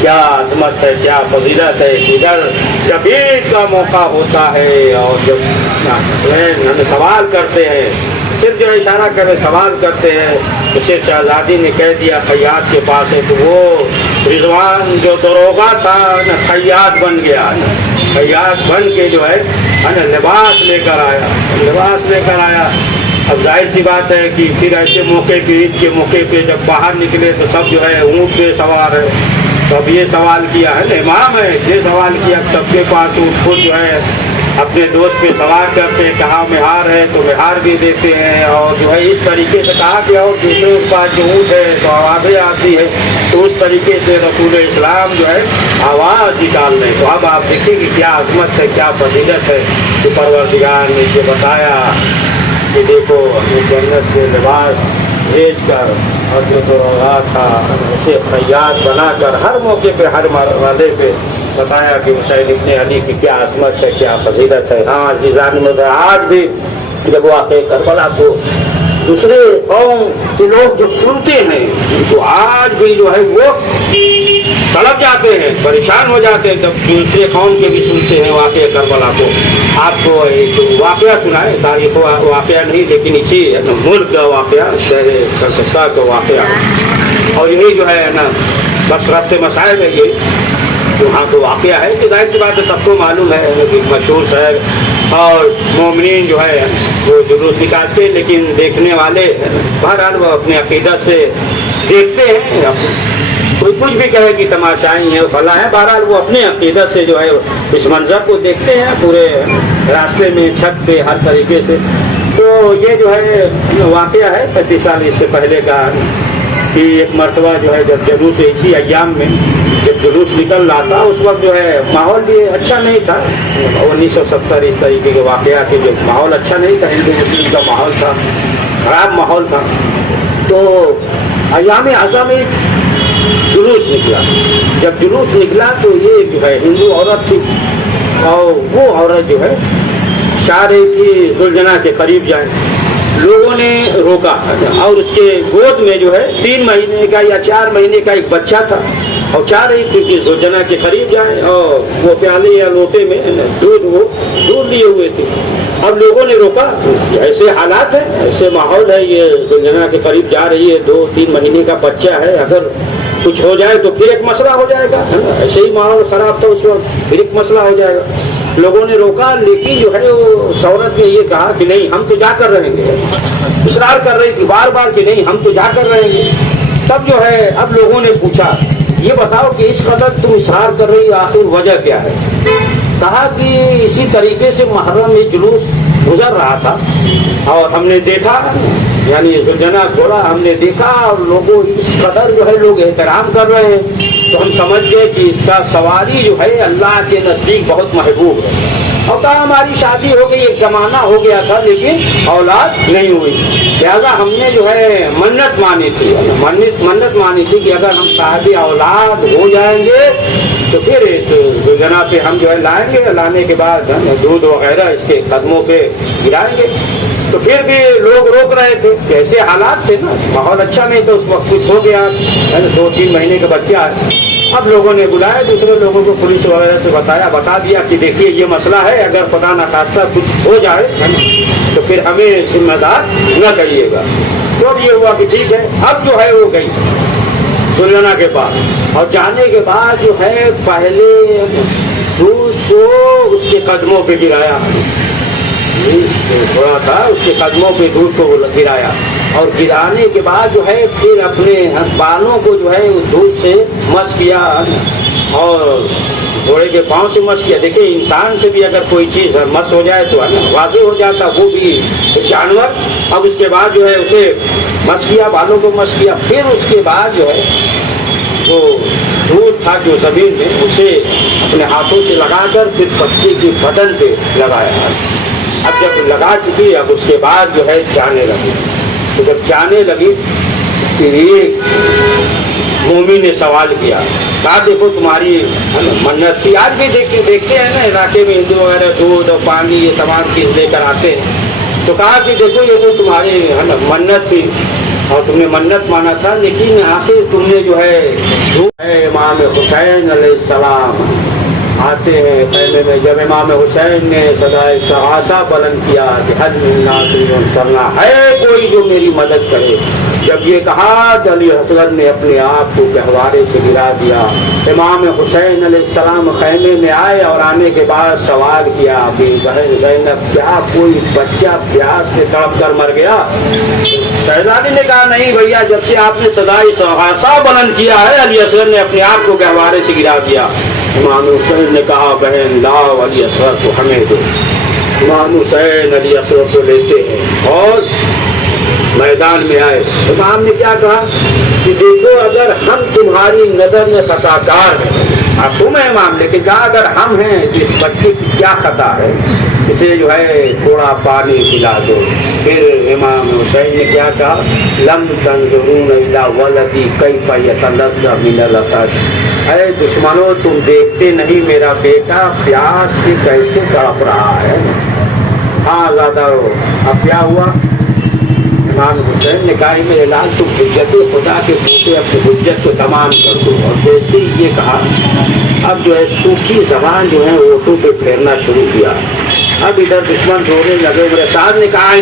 کیا عظمت ہے، کیا فضیلت ہے. ادھر جب عید کا موقع ہوتا ہے اور جب ہمیں سوال کرتے ہیں، صرف جو اشارہ کرے سوال کرتے ہیں، تو صرف شہزادی نے کہہ دیا خیاط کے پاس ہے، تو وہ رضوان جو دروغہ تھا نا خیاط بن گیا، خیاط بن کے جو ہے نا لباس لے کر آیا. اب ظاہر سی بات ہے کہ پھر ایسے موقع پہ، عید کے موقع پہ جب باہر نکلے تو سب جو ہے اونٹ پہ سوار ہے. تو اب یہ سوال کیا ہے نا، امام ہے یہ سوال کیا، سب کے پاس اونٹ خود جو ہے اپنے دوست پہ سوار کرتے ہیں، کہاں مہار ہے تو مہار بھی دیتے ہیں، اور جو ہے اس طریقے سے کہا کہ اور دوسرے کے پاس جو اونٹ ہے تو آوازیں آتی ہے، تو اس طریقے سے رسول اسلام جو ہے آواز نکال رہے. تو اب آپ دیکھیں کہ کیا عظمت ہے، کیا فضیلت ہے کہ پروردگار نے یہ بتایا کہ دیکھو ہمیں جنت سے لباس بھیج کر اور جو دروغہ تھا اسے خیاط بنا کر ہر موقع پہ ہر مرحلے پہ بتایا کہ حسین ابن علی کی کیا عظمت ہے، کیا فضیلت ہے. ہاں عزیزان میں آج بھی جب واقع کربلا کو دوسرے قوم کے لوگ جو سنتے ہیں تو آج بھی جو ہے وہ تڑپ جاتے ہیں، پریشان ہو جاتے ہیں. جب دوسرے قوم کے بھی سنتے ہیں واقعہ کربلا کو. آپ کو ایک واقعہ سنائے، تاریخ واقعہ نہیں لیکن اسی ملک کا واقعہ، شہر کلکتہ کا واقعہ، اور یہی جو ہے نا بس ربط مسائل ہے یہ. وہاں تو واقعہ ہے کہ ظاہر سی بات ہے سب کو معلوم ہے کہ مشہور شہر، اور مومنین جو ہے وہ جلوس نکالتے ہیں، لیکن دیکھنے والے بہرحال وہ اپنے عقیدت سے دیکھتے ہیں. کوئی کچھ بھی کہے کہ تماشائی ہیں فلاں ہیں، بہرحال وہ اپنے عقیدت سے جو ہے اس منظر کو دیکھتے ہیں پورے راستے میں، چھت پہ، ہر طریقے سے. تو یہ جو ہے واقعہ ہے 35 سال اس سے پہلے کا، کہ ایک مرتبہ جو ہے جب جلوس اسی ایام میں جب جلوس نکل رہا تھا، اس وقت جو ہے ماحول بھی اچھا نہیں تھا. 1970 اس طریقے کے واقعات کے جو ماحول اچھا نہیں تھا، ہندو مسلم کا ماحول تھا، خراب ماحول تھا. تو ایام اعظم میں جلوس نکلا. جب جلوس نکلا تو یہ جو ہے ہندو عورت تھی، اور وہ عورت جو ہے چاہ رہی تھی زلجنا کے قریب جائیں. لوگوں نے روکا، اور اس کے گود میں جو ہے 3 مہینے کا یا 4 مہینے کا ایک بچہ تھا، اور چاہ رہی تھی کہ زلجنا کے قریب جائیں، اور وہ پیالے یا لوٹے میں دودھ لیے ہوئے تھے. اور لوگوں نے روکا، ایسے حالات ہیں، ایسے ماحول ہے، یہ زلجنا کے قریب جا رہی ہے، 2-3 مہینے کا بچہ ہے، اگر کچھ ہو جائے تو پھر ایک مسئلہ ہو جائے گا. ایسے ہی ماحول خراب تھا اس وقت، پھر ایک مسئلہ ہو جائے گا. لوگوں نے روکا، لیکن جو ہے وہ عورت نے یہ کہا کہ نہیں ہم تو جا کر رہیں گے. اصرار کر رہی تھی بار بار کہ نہیں ہم تو جا کر رہیں گے. تب جو ہے اب لوگوں نے پوچھا یہ بتاؤ کہ اس قدر تم اصرار کر رہی آخر وجہ کیا ہے؟ کہا کہ اسی طریقے سے محرم میں جلوس گزر رہا تھا، اور ہم نے دیکھا، یعنی زلجنا گھوڑا ہم نے دیکھا، اور لوگوں اس قدر جو ہے لوگ احترام کر رہے ہیں، تو ہم سمجھ گئے کہ اس کا سواری جو ہے اللہ کے نزدیک بہت محبوب ہے. اور کہا ہماری شادی ہو گئی، ایک زمانہ ہو گیا تھا لیکن اولاد نہیں ہوئی، لہٰذا ہم نے جو ہے منت مانی تھی کہ اگر ہم صاحب اولاد ہو جائیں گے تو پھر اس زلجنا پہ ہم جو ہے لائیں گے، لانے کے بعد دودھ وغیرہ اس کے قدموں پہ گرائیں گے. تو پھر بھی لوگ روک رہے تھے، ایسے حالات تھے نا، ماحول اچھا نہیں تو اس وقت کچھ ہو گیا، 2-3 مہینے کا بچہ ہے. اب لوگوں نے بلایا دوسرے لوگوں کو، پولیس وغیرہ سے بتا دیا کہ دیکھیے یہ مسئلہ ہے، اگر خدا نخواستہ کچھ ہو جائے تو پھر ہمیں ذمہ دار نہ کریے گا. تو اب یہ ہوا کہ ٹھیک ہے. اب جو ہے وہ گئی زلجنا کے پاس، اور جانے کے بعد جو ہے پہلے دودھ کو اس کے قدموں پہ گرایا، تھوڑا تھا اس کے قدموں پہ دودھ کو گرایا، اور گرانے کے بعد جو ہے پھر اپنے بالوں کو جو ہے دودھ سے مس کیا، اور گھوڑے کے پاؤں سے مس کیا. دیکھیں انسان سے بھی اگر کوئی چیز مس ہو جائے تو واضح ہو جاتا، وہ بھی جانور. اب اس کے بعد جو ہے اسے مس کیا، بالوں کو مس کیا. پھر اس کے بعد جو ہے جو دودھ تھا جو زمین میں اسے اپنے ہاتھوں سے لگا کر پھر پکچی کی بدن پہ لگایا. اب جب لگا چکی اب اس کے بعد جو ہے جانے لگی. تو جب جانے لگی پھر ایک مومن نے سوال کیا، کہا دیکھو تمہاری منت تھی. آج بھی دیکھتے ہیں نا علاقے میں ہندو وغیرہ دودھ اور پانی یہ تمام چیز لے کر آتے ہیں. تو کہا کہ دیکھو یہ تو تمہاری منت تھی، اور تم نے منت مانا تھا، لیکن آخر تم نے جو ہے امام حسین علیہ السلام آتے ہیں خیمے میں. جب امام حسین نے صدائے استغاثہ بلند کیا کہ حل من ناصر انصرنا، ہے کوئی جو میری مدد کرے. جب یہ کہا تو علی اصغر نے اپنے آپ کو گہوارے سے گرا دیا. امام حسین علیہ السلام خیمے میں آئے اور آنے کے بعد سوال کیا کہ بہن زینب کیا کوئی بچہ پیاس سے تڑپ کر مر گیا؟ شہزادی نے کہا نہیں بھیا، جب سے آپ نے صدائے استغاثہ بلند کیا ہے علی اصغر نے اپنے آپ کو گہوارے سے گرا دیا. امام حسین نے کہا بہن لاؤ علی اصغر کو ہمیں دو. امام حسین علی اصغر کو لیتے ہیں اور میدان میں آئے. امام نے کیا کہا کہ دیکھو اگر ہم تمہاری نظر میں خطا کار ہیں، معصوم ہے امام، لیکن کہا اگر ہم ہیں تو اس بچے کی کیا خطا ہے، اسے جو ہے تھوڑا پانی پلا دو. پھر امام حسین نے کیا کہا لم تنظرون الی ولدی کیف یتلذذ من العطش، اے دشمنوں تم دیکھتے نہیں میرا بیٹا پیاس سے کیسے تڑپ رہا ہے. ہاں زیادہ اب کیا ہوا؟ امام حسین نے کہا میرے لال تم حجت خدا کے پوتے اپنی حجت کو تمام کر دو. اور جیسے ہی یہ کہا اب جو ہے سوکھی زبان جو ہے اونٹوں پہ پھیرنا شروع کیا. اب ادھر دشمن رونے لگے. میرے ساتھ نے کہا